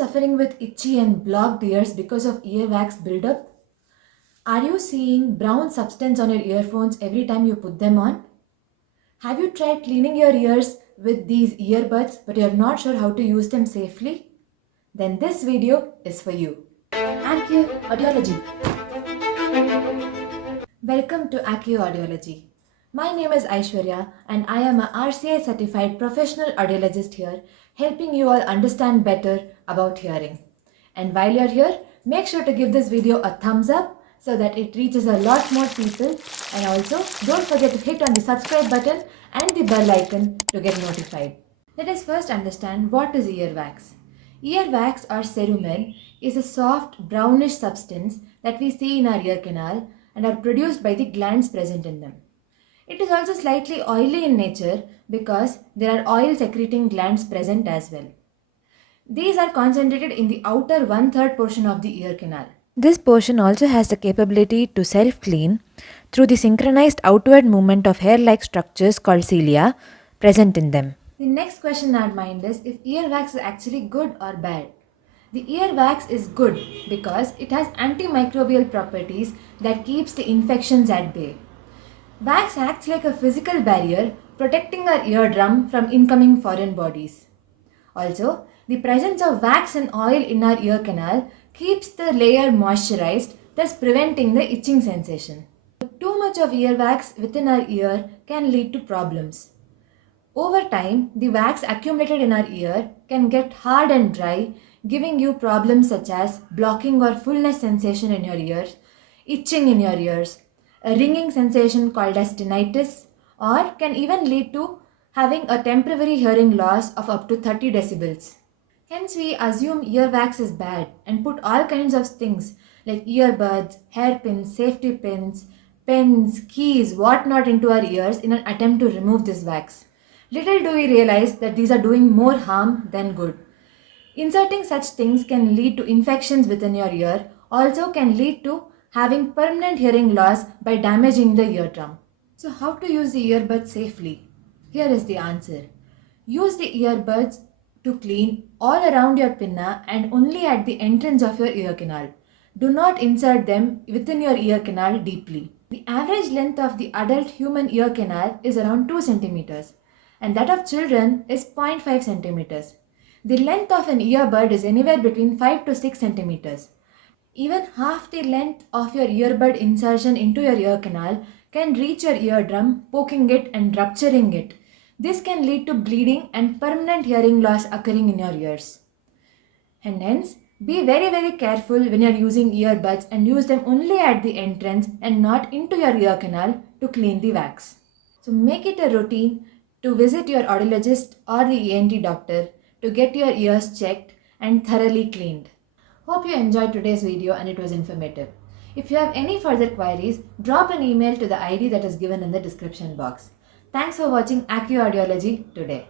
suffering with itchy and blocked ears because of earwax buildup? Are you seeing brown substance on your earphones every time you put them on? Have you tried cleaning your ears with these earbuds but you're not sure how to use them safely? Then this video is for you. Accio Audiology. Welcome to Accio Audiology. My name is Aishwarya and I am a RCI certified professional audiologist here, helping you all understand better about hearing. And while you're here, make sure to give this video a thumbs up so that it reaches a lot more people, and also don't forget to hit on the subscribe button and the bell icon to get notified. Let us first understand what is earwax. Earwax or cerumen is a soft brownish substance that we see in our ear canal and are produced by the glands present in them. It is also slightly oily in nature because there are oil secreting glands present as well. These are concentrated in the outer 1/3 portion of the ear canal. This portion also has the capability to self-clean through the synchronized outward movement of hair-like structures called cilia present in them. The next question in our mind is if earwax is actually good or bad. The earwax is good because it has antimicrobial properties that keeps the infections at bay. Wax acts like a physical barrier protecting our eardrum from incoming foreign bodies. Also, the presence of wax and oil in our ear canal keeps the layer moisturized, thus preventing the itching sensation. Too much of earwax within our ear can lead to problems. Over time, the wax accumulated in our ear can get hard and dry, giving you problems such as blocking or fullness sensation in your ears, itching in your ears, a ringing sensation called as tinnitus, or can even lead to having a temporary hearing loss of up to 30 decibels. Hence, we assume earwax is bad and put all kinds of things like earbuds, hairpins, safety pins, pens, keys, whatnot into our ears in an attempt to remove this wax. Little do we realize that these are doing more harm than good. Inserting such things can lead to infections within your ear, also can lead to having permanent hearing loss by damaging the eardrum. So how to use the earbuds safely? Here is the answer. Use the earbuds to clean all around your pinna and only at the entrance of your ear canal. Do not insert them within your ear canal deeply. The average length of the adult human ear canal is around 2 centimeters and that of children is 0.5 centimeters. The length of an earbud is anywhere between 5 to 6 centimeters. Even half the length of your earbud insertion into your ear canal can reach your eardrum, poking it and rupturing it. This can lead to bleeding and permanent hearing loss occurring in your ears. And hence, be very careful when you are using earbuds and use them only at the entrance and not into your ear canal to clean the wax. So make it a routine to visit your audiologist or the ENT doctor to get your ears checked and thoroughly cleaned. Hope you enjoyed today's video and it was informative. If you have any further queries, drop an email to the ID that is given in the description box. Thanks for watching Accio Audiology today.